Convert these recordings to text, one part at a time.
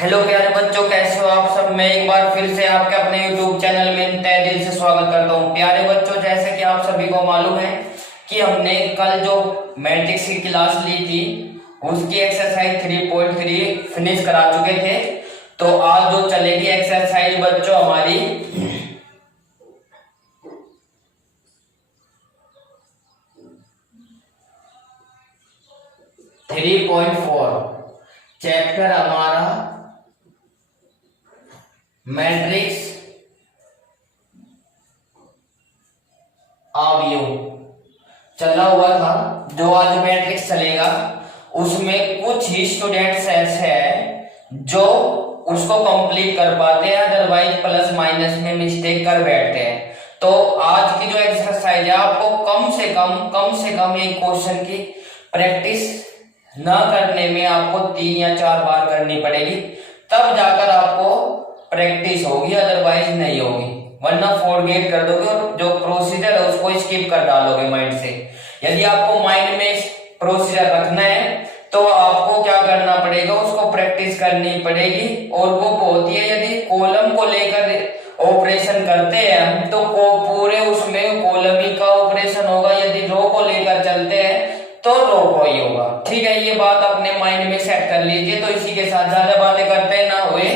Hello प्यारे बच्चों, कैसे हो आप सब। मैं एक बार फिर से आपके अपने YouTube चैनल में तहे दिल से स्वागत करता हूं। प्यारे बच्चों, जैसे कि आप सभी को मालूम है कि हमने कल जो मैट्रिक्स की क्लास ली थी उसकी एक्सरसाइज 3.3 फिनिश करा चुके थे। तो आज जो चलेगी एक्सरसाइज बच्चों हमारी 3.4 चैप्टर हमारा मैट्रिक्स अवयव चला हुआ था। जो आज मैट्रिक्स चलेगा उसमें कुछ ही स्टूडेंट्स ऐसे हैं जो उसको कंप्लीट कर पाते हैं, अदरवाइज प्लस माइनस में मिस्टेक कर बैठते हैं। तो आज की जो एक्सरसाइज है आपको कम से कम एक क्वेश्चन की प्रैक्टिस न करने में आपको 3 या 4 बार करनी पड़ेगी, तब जाकर आपको प्रैक्टिस होगी, अदरवाइज नहीं होगी। वरना फॉरगेट कर दोगे और जो प्रोसीजर है उसको स्किप कर डालोगे माइंड से। यदि आपको माइंड में प्रोसीजर रखना है तो आपको क्या करना पड़ेगा, उसको प्रैक्टिस करनी पड़ेगी। और वो होती है, यदि कॉलम को लेकर ऑपरेशन करते हैं तो पूरे उसमें कॉलम ही का ऑपरेशन होगा, यदि रो को लेकर चलते हैं तो रो को ही होगा। ठीक है, ये बात अपने माइंड में सेट कर लीजिए। तो इसी के साथ ज्यादा बातें करते ना हुए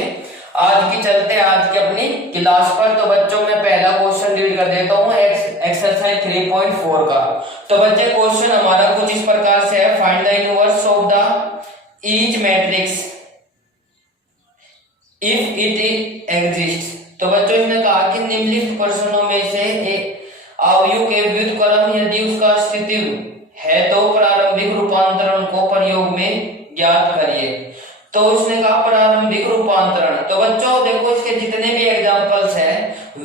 आज की चलते हैं आज की अपनी क्लास पर। तो बच्चों मैं पहला क्वेश्चन रीड कर देता हूँ एक्सरसाइज 3.4 का। तो बच्चे क्वेश्चन हमारा कुछ इस प्रकार से है, find the inverse of the each matrix if it exist. तो बच्चों इसने कहा कि निम्नलिखित प्रश्नों में से एक अवयव के व्युत्क्रम यदि उसका अस्तित्व है तो प्रारंभिक रूपांतरण को प्रयोग में ज्ञात करिए। तो उसने कहा प्रारंभिक रूपांतरण। तो बच्चों देखो इसके जितने भी एग्जांपल्स हैं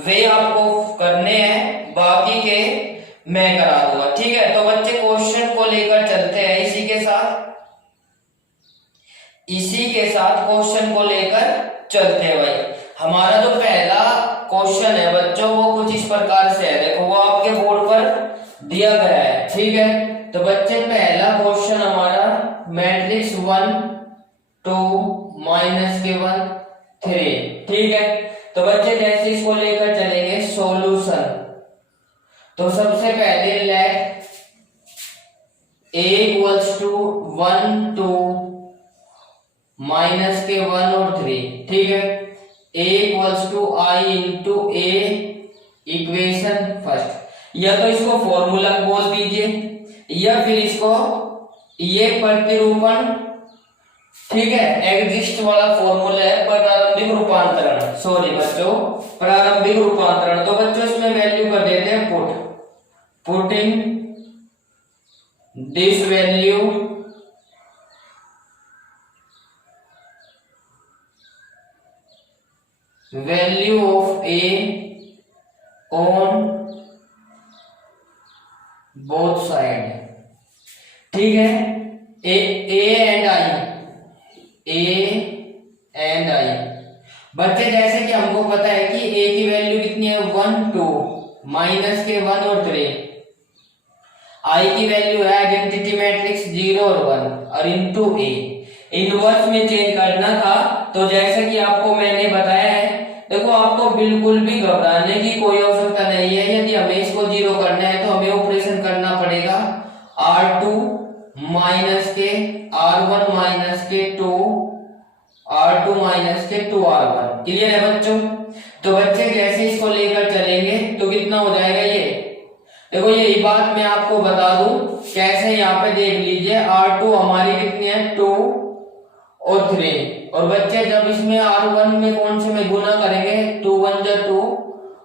वे आपको करने हैं, बाकी के मैं करा दूंगा। ठीक है, तो बच्चे क्वेश्चन को लेकर चलते हैं इसी के साथ क्वेश्चन को लेकर चलते हैं भाई। हमारा जो पहला क्वेश्चन है बच्चों वो कुछ इस प्रकार से है, देखो वो आपके बोर्ड पर दिया गया है। ठीक है, तो बच्चे पहला क्वेश्चन हमारा मैट्रिक्स 1 2 -1 3। ठीक है, तो बच्चे जैसे इसको लेकर चलेंगे सॉल्यूशन। तो सबसे पहले लेट a इक्वल्स टू 1 2 -1 और 3। ठीक है, a equals to i into a equation first, या तो इसको फॉर्मूला बोल दीजिए या फिर इसको ये प्रतिरूपण। ठीक है, एग्जिस्ट वाला फॉर्मूला है प्रारंभिक रूपांतरण, सॉरी बच्चों प्रारंभिक रूपांतरण। तो बच्चों इसमें वैल्यू कर देते हैं putting this value of a on both side. ठीक है, ए एंड आई बच्चे जैसे कि हमको पता है कि a की वैल्यू कितनी है 1 2 -1 और 3, i की वैल्यू है आइडेंटिटी मैट्रिक्स 0 और 1 और इनटू a। इनवर्स में चेंज करना था, तो जैसे कि आपको मैंने बताया है, देखो आपको बिल्कुल भी घबराने की कोई आवश्यकता नहीं है। यदि हमें इसको 0 करना है तो हमें ऑपरेशन करना पड़ेगा r2 माइनस के r1 माइनस के 2 r2 माइनस के 2r1। क्लियर है बच्चों। तो बच्चे जैसे इसको लेकर चलेंगे तो कितना हो जाएगा ये, देखो यही बात मैं आपको बता दूं कैसे। यहाँ पे देख लीजिए r2 हमारी कितनी है 2 और 3, और बच्चे जब इसमें r1 में कौन से में गुना करेंगे 2 1 जा 2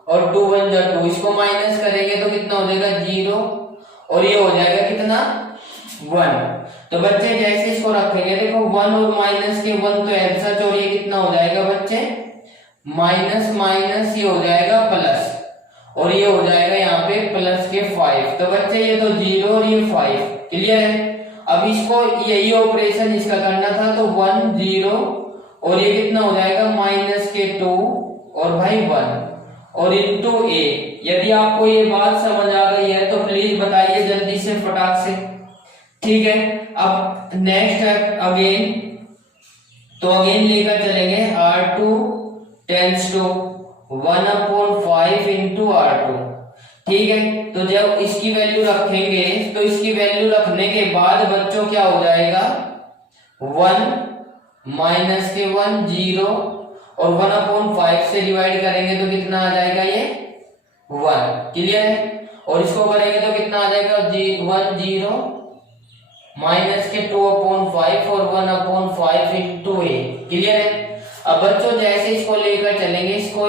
और 2 1 जा 2, इसको माइनस करेंगे तो कितना हो जाएगा 0 और ये हो जाएगा कितना 1। तो बच्चे जैसे इसको रखेंगे देखो 1 और माइनस के 1 तो एलसच, और ये कितना हो जाएगा बच्चे माइनस माइनस ये हो जाएगा प्लस, और ये हो जाएगा यहाँ पे प्लस के 5। तो बच्चे ये तो 0 और ये 5। क्लियर है। अब इसको यही ऑपरेशन इसका करना था, तो 1 0 और ये कितना हो जाएगा माइनस के 2 और भाई 1 और इनटू a। यदि आपको ये बात समझ आ गई है तो प्लीज बताइए जल्दी से फटाक से। ठीक है, अब नेक्स्ट है अगेन तो अगेन लेकर चलेंगे R2 tense to 1/5 into R2। ठीक है, तो जब इसकी वैल्यू रखेंगे तो इसकी वैल्यू रखने के बाद बच्चों क्या हो जाएगा, 1 माइनस के 1 0 और 1/5 से डिवाइड करेंगे तो कितना आ जाएगा, ये 1। क्लियर है? और इसको करेंगे तो कितना आ जाएगा, 1 0 माइनस के 2/5 और 1/5 इंटू ए। क्लियर है? अब बच्चों जैसे इसको लेकर चलेंगे, इसको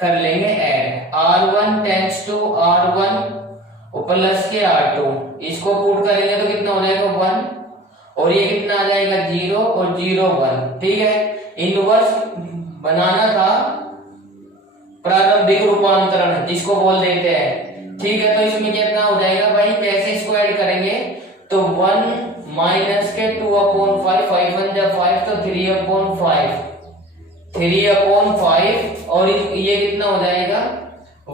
कर लेंगे add, R1 tense to R1 और प्लस के R2, इसको पुट करेंगे तो कितना हो जाएगा, 1 और ये कितना आ जाएगा, 0 और 0 1। ठीक है, इनवर्स बनाना था प्रारंभिक रूपांतरण जिसको बोल देते हैं। ठीक है, तो इसमें कितना हो जाएगा भाई, कैसे इसको ऐड करेंगे, तो 1 माइनस के 2/5, 5 1 जब 5 तो 3/5 और ये कितना हो जाएगा,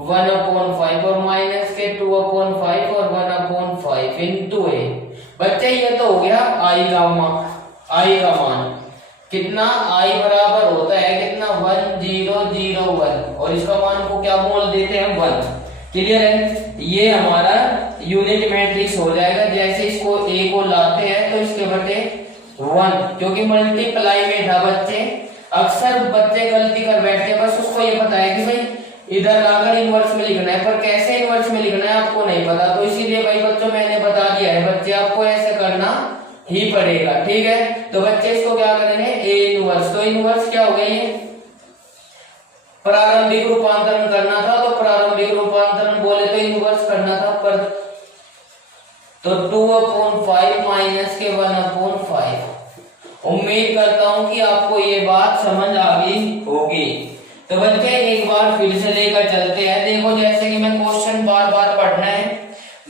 1/5 और माइनस के 2/5 और 1/5 इंटू ए। बच्चे ये तो हो गया आई का मान कितना, आई बराबर होता है कितना, 1 0 0 1 और इसका मान को क्या बोल देते हैं, 1। क्लियर है? ये हमारा यूनिट मैट्रिक्स हो जाएगा। जैसे इसको ए को लाते हैं तो इसके बटे 1, क्योंकि मल्टीप्लाई में था बच्चे, अक्सर बच्चे गलती कर बैठते हैं, बस उसको ये पता है कि भाई इधर लाकर इनवर्स में लिखना है, पर कैसे इनवर्स में लिखना है आपको नहीं पता। तो इसीलिए भाई बच्चों मैंने बता दिया है, बच्चे आपको ऐसे करना ही पड़ेगा। ठीक है, तो बच्चे इसको क्या करेंगे, ए इनवर्स। तो इनवर्स क्या हो गई है, प्रारंभिक रूपांतरण करना था, तो प्रारंभिक रूपांतरण बोले तो इनवर्स करना था, पर तो 2/5 माइनस के 1/5। उम्मीद करता हूं कि आपको ये बात समझ आ गई होगी। तो बच्चे एक बार फिर से लेकर चलते हैं। देखो जैसे कि मैं क्वेश्चन बार बार पढ़ना है,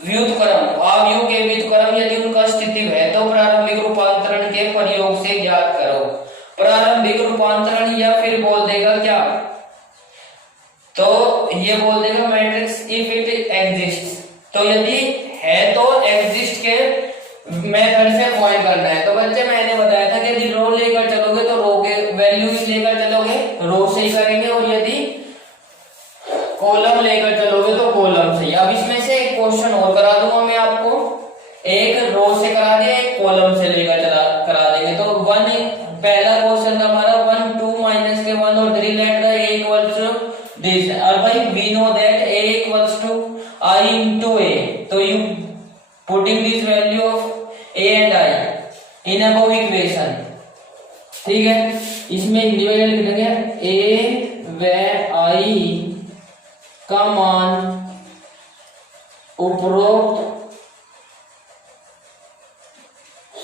व्युत्क्रम, अवयव के व्युत्क्रम यदि उनका अस्तित्व है तो प्रारंभिक रूपांतरण के प्रयोग से ज्ञात करो। प्रारंभिक रूपांतरण या फिर बोल देगा क्या, तो ये बोल देगा मैट्रिक्स इफ इट एग्जिस्ट। तो यदि है तो एग्जिस्ट के मेथड से फाइंड करना है। तो बच्चे मैंने बताया था कि यदि रो लेकर चलोगे तो रो के वैल्यू लेकर चलोगे, रो से ही करेंगे, और यदि कॉलम लेकर चलोगे तो कॉलम से। अब इसमें से एक क्वेश्चन और करा दूंगा मैं आपको, एक रो से करा दिया, एक कॉलम से लेकर करा देंगे। तो पहला क्वेश्चन हमारा 1 2 माइनस के 1 और 3 let the a equals to this. और भाई we know that a equals to i into a, तो you putting this value of a and i in above equation. ठीक है, इसमें इंडिविजुअल लिख देंगे a व i का मान उपरोक्त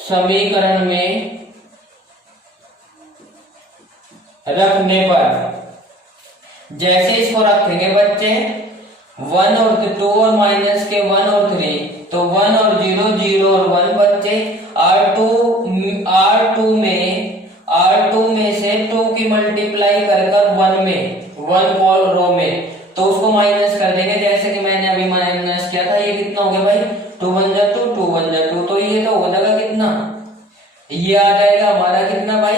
समीकरण में रखने पर, जैसे इसको रखेंगे बच्चे 1 और 2 और माइनस के 1 और 3, तो 1 और 0 0 और 1 बच्चे R2 में से 2 की मल्टीप्लाई कर 1 में 1 कॉल रो में, तो उसको माइनस कर देंगे। जैसे कि मैंने अभी माइनस किया था, ये कितना हो गया भाई, 2 1 जा 2 2 1 जा 2, तो ये तो हो जाएगा कितना, ये आ जाएगा हमारा कितना भाई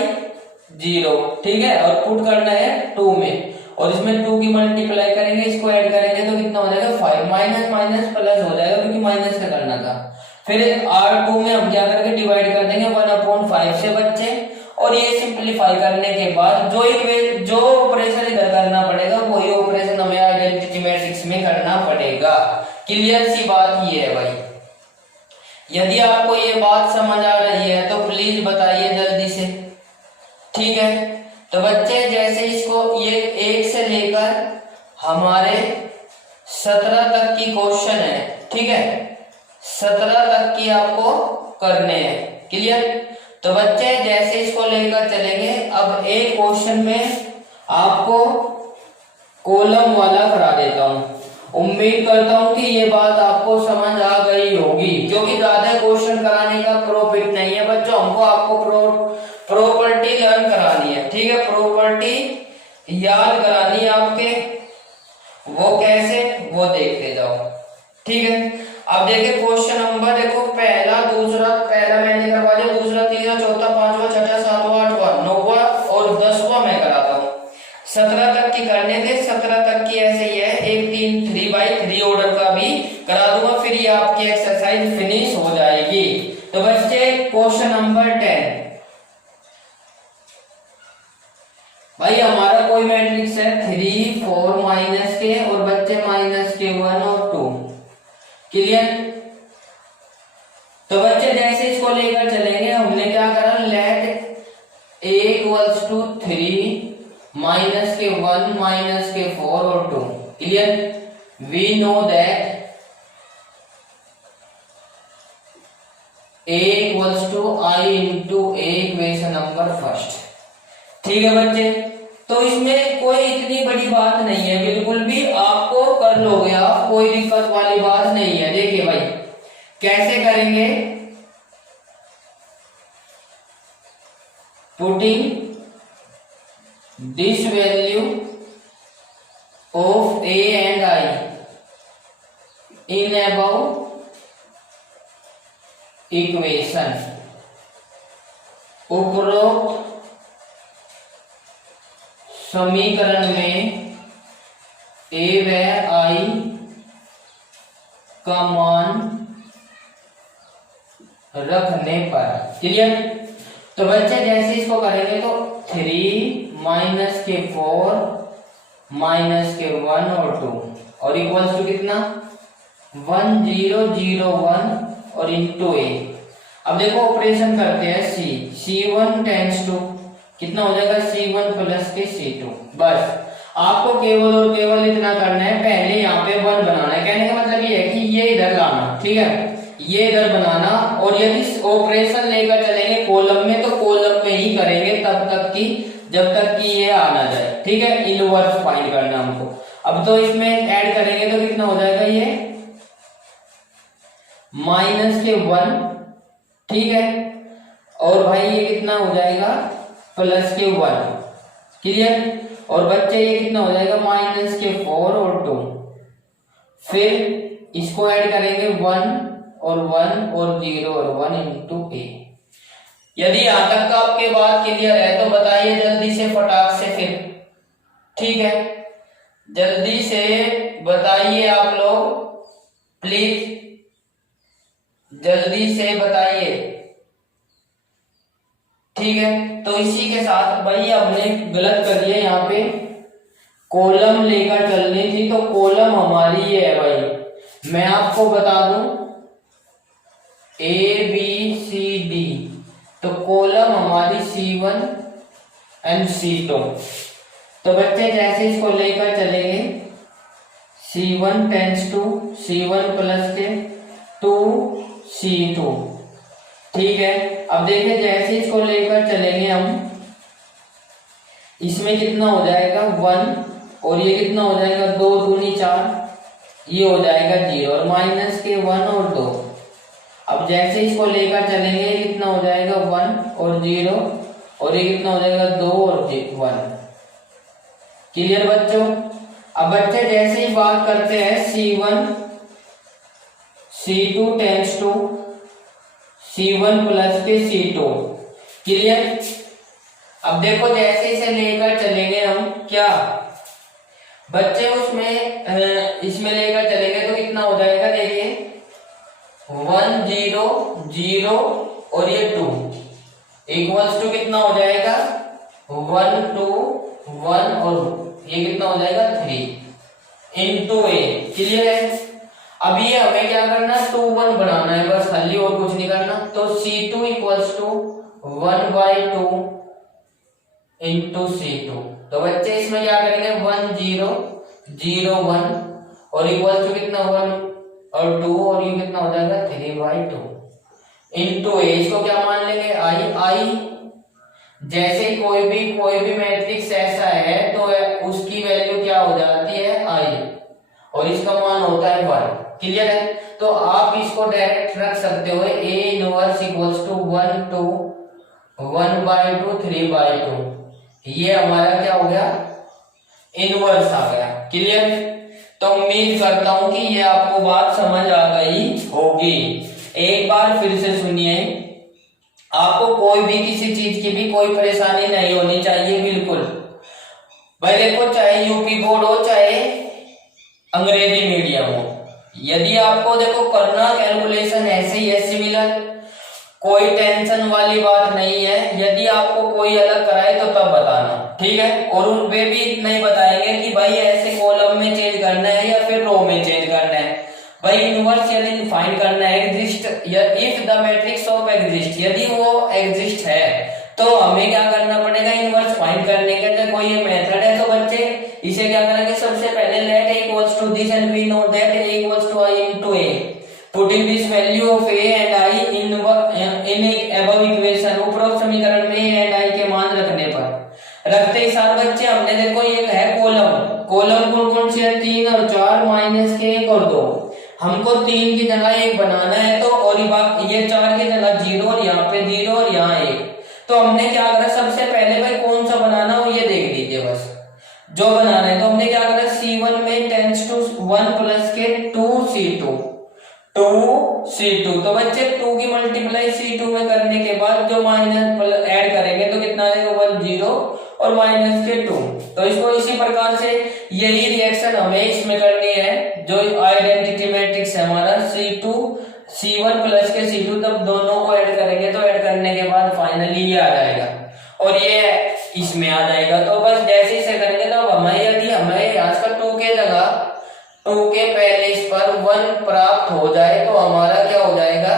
0। ठीक है, और पुट करना है 2 में, और इसमें 2 की मल्टीप्लाई करेंगे, इसको ऐड करेंगे तो कितना हो जाएगा 5, माइनस माइनस प्लस हो जाएगा क्योंकि माइनस का करना था। फिर R2 में हम क्या करके डिवाइड कर देंगे 1/5 से बच्चे, और ये सिंपलीफाई करने के बाद जो ऑपरेशन इधर करना पड़ेगा वही ऑपरेशन हमें आइडेंटिटी मैट्रिक्स में करना पड़ेगा। क्लियर सी बात ये है भाई। यदि आपको ये बात समझ आ रही है तो प्लीज बताइए जल्दी से। ठीक है, तो बच्चे जैसे इसको ये 1 से लेकर हमारे 17 तक की क्वेश्चन है। ठीक है, 17 तक की आपको करने हैं। क्लियर? तो बच्चे जैसे इसको लेकर चलेंगे, अब एक क्वेश्चन में आपको कॉलम वाला करा देता हूं। उम्मीद करता हूं कि ये बात आपको समझ आ गई होगी, क्योंकि ज्यादा क्वेश्चन कराने का प्रॉफिट नहीं है बच्चों, हमको आपको प्रॉपर्टी लर्न करानी है। ठीक है, प्रॉपर्टी याद करानी है आपके, वो कैसे वो देखते जाओ। ठीक है, अब देखिए क्वेश्चन नंबर, देखो पहला दूसरा, पहला मैंने करवा दिया, दूसरा तीसरा चौथा पांचवा छठा सातवां आठवां नौवां करने थे 17 तक की ऐसे ही है, एक 3/3 ऑर्डर का भी करा दूंगा, फिर ये आपकी एक्सरसाइज फिनिश हो जाएगी। तो बच्चे क्वेश्चन नंबर 10, भाई हमारा कोई मैट्रिक्स है 3 4 माइनस के और बच्चे माइनस के 1 और 2, क्लियर। तो बच्चे जैसे इसको लेकर चलेंगे, हमने क्या करा, let a equals to 3 minus के 1 माइनस के 4 और 2, clear. We know that a equals to i into a, equation number first, ठीक है बच्चे। तो इसमें कोई इतनी बड़ी बात नहीं है, बिल्कुल भी आपको कर लोगे आप, कोई दिक्कत वाली बात नहीं है। देखिए भाई कैसे करेंगे, putting this value of a and i in about equation, उपरोक्त समीकरण में a व i का मान रखने पर, क्लियर। तो बच्चे जैसे इसको करेंगे तो 3 माइनस के 4 माइनस के 1 और 2 और इक्वल्स टू कितना 1 0 0 1 और इंटू a। अब देखो ऑपरेशन करते हैं c1 टेंड्स टू कितना हो जाएगा c1 प्लस के c2। बस आपको केवल और केवल इतना करना है, पहले यहाँ पे 1 बनाना है। कहने का मतलब ये है कि ये इधर लाना, ठीक है, ये इधर बनाना। और यदि ऑपरेशन लेकर चलेंगे कॉलम में, तो कॉलम में ही करेंगे तब तक कि जब तक कि ये आ ना जाए, ठीक है। इनवर्स फाइंड करना हमको। अब तो इसमें ऐड करेंगे तो कितना हो जाएगा, ये माइनस के 1, ठीक है, और भाई ये कितना हो जाएगा प्लस के 1, क्लियर। और बच्चे ये कितना हो जाएगा माइनस के 4 और 2, फिर इसको ऐड करेंगे 1 और 1 और 0 और 1 इंटू a। यदि यहां तक का आपके बात क्लियर है तो बताइए जल्दी से फटाक से फिर, ठीक है, जल्दी से बताइए आप लोग प्लीज, जल्दी से बताइए, ठीक है। तो इसी के साथ भाई हमने गलत कर दिया, यहाँ पे कॉलम लेकर चलनी थी, तो कॉलम हमारी ये है भाई, मैं आपको बता दूं A B C D, तो कॉलम हमारी C1 एंड C2। तो बच्चे जैसे इसको लेकर चलेंगे C1 tends to C1 plus के 2 C2, ठीक है। अब देखिए जैसे इसको लेकर चलेंगे हम, इसमें कितना हो जाएगा 1 और ये कितना हो जाएगा 2 दूनी 4, ये हो जाएगा 0 और माइनस के 1 और 2। अब जैसे इसको लेकर चलेंगे कितना हो जाएगा 1 और 0 और ये कितना हो जाएगा 2 और 1, क्लियर बच्चों। अब बच्चे जैसे ही बात करते हैं C1 C2 tends to C1 plus के C2, क्लियर। अब देखो जैसे इसे लेकर चलेंगे हम, क्या बच्चे उसमें इसमें लेकर चलेंगे तो कितना हो जाएगा, देखिए 1 0 0 और ये 2 इक्वल्स टू कितना हो जाएगा 1 2 1 और ये कितना हो जाएगा 3 इंटू a, क्लियर है। अब ये हमें क्या करना है 2 1 बनाना है, बस खाली, और कुछ नहीं करना। तो C2 equals to 1/2 into C2। तो बच्चे इसमें क्या करेंगे 1 0 0 1 और इक्वल्स टू कितना 1 और 2 और ये कितना हो जाएगा 3/2 इंटू a। इसको क्या मान लेंगे i। जैसे कोई भी मैट्रिक्स ऐसा है तो उसकी वैल्यू क्या हो जाती है i और इसका मान होता है 1, क्लियर है। तो आप इसको डायरेक्ट रख सकते हो a इनवर्स इक्वल्स टू 1 2 1/2 3/2, ये हमारा क्या हो गया इनवर्स आ गया, क्लियर। तो उम्मीद करता हूं कि ये आपको बात समझ आ गई होगी। एक बार फिर से सुनिए, आपको कोई भी किसी चीज की भी कोई परेशानी नहीं होनी चाहिए, बिल्कुल। भाई देखो, चाहे यूपी बोर्ड हो चाहे अंग्रेजी मीडियम हो, यदि आपको देखो करना कैलकुलेशन ऐसे ही है सिमिलर, कोई टेंशन वाली बात नहीं है। यदि आपको कोई अलग कराए तो तब बताना, ठीक है। और वे भी नहीं बताएंगे कि भाई ऐसे कॉलम में चेंज करना है या फिर रो में चेंज करना है। भाई इनवर्स यदि फाइंड करना है exist, if the matrix of exist, यदि वो एग्जिस्ट है तो हमें क्या करना पड़ेगा, इनवर्स फाइंड करने का देखो ये मेथड है। तो बच्चे इसे क्या करेंगे, सबसे पहले let a equals to this and we know that a equals to i into a, putting this value of a and i in above equation, उपरोक्त समीकरण में a एंड i के मान रखने पर रखते ही साथ बच्चे हमने देखो ये है कॉलम, कॉलम कौन कौन से है, 3 और 4 माइनस के 1 और 2, हमको 3 की जगह 1 बनाना है। तो और ये 4 की जगह 0 और यहाँ पे 0 और यहाँ 1। तो हमने क्या करा, सबसे पहले भाई कौन सा बनाना हो ये देख लीजिए बस, जो बनाना है। तो हमने क्या करा, C1 में टेंस टू 1 प्लस के 2C2, तो बच्चे 2 की मल्टीप्लाई C2 में करने के बाद जो माइनस ऐड करेंगे तो कितना आएगा, 1 0 और माइनस के 2। तो इसको इसी प्रकार से यही रिएक्शन हमें इसमें करनी है, जो आइडेंटिटी मैट्रिक्स है हमारा C1 प्लस के C2, तब दोनों को ऐड करेंगे तो ऐड करने के बाद फाइनली ये आ जाएगा और ये इसमें आ जाएगा। तो बस जैसे से करेंगे तो हमें यदि हमें आजकल 2 के जगह 2 के पहले इस पर 1 प्राप्त हो जाए तो हमारा क्या हो जाएगा,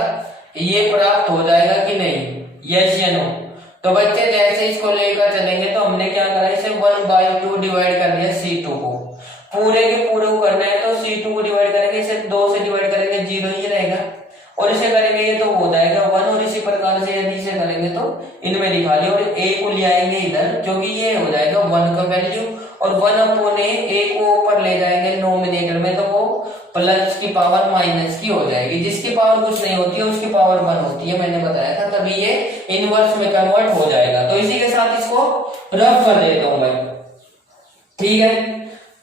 ये प्राप्त हो जाएगा कि नहीं, यस या नो। तो बच्चे जैसे इसको लेकर चलेंगे तो हमने क्या करा, इसे 1/2 डिवाइड कर दिया C2 को, पूरे के पूरे को करना है तो C2 को डिवाइड करेंगे, इसे 2 से डिवाइड करेंगे 0 ही रहेगा, और इसे करेंगे ये तो हो जाएगा 1। और इसी प्रकार से यदि इसे करेंगे तो इनमें दिखा लिया और a को ले आएंगे इधर, जो कि ये हो जाएगा 1 का वैल्यू, और 1/a, a को ऊपर ले जाएंगे नोमिनेटर में तो वो प्लस की पावर माइनस की हो जाएगी, जिसकी पावर कुछ नहीं होती है उसकी पावर 1 होती है, मैंने बताया था, तभी ये इनवर्स में कन्वर्ट हो जाएगा। तो इसी के साथ इसको रफ कर देता हूं भाई, ठीक है।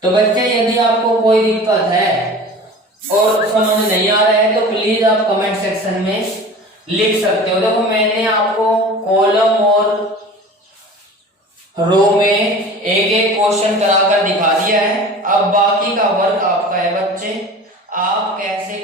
तो बच्चे यदि आपको कोई दिक्कत है और समझ नहीं आ रहा है तो प्लीज आप कमेंट सेक्शन में लिख सकते हो। देखो मैंने आपको कॉलम और रो में एक एक क्वेश्चन कराकर दिखा दिया है, अब बाकी का वर्क आपका है बच्चे, आप कैसे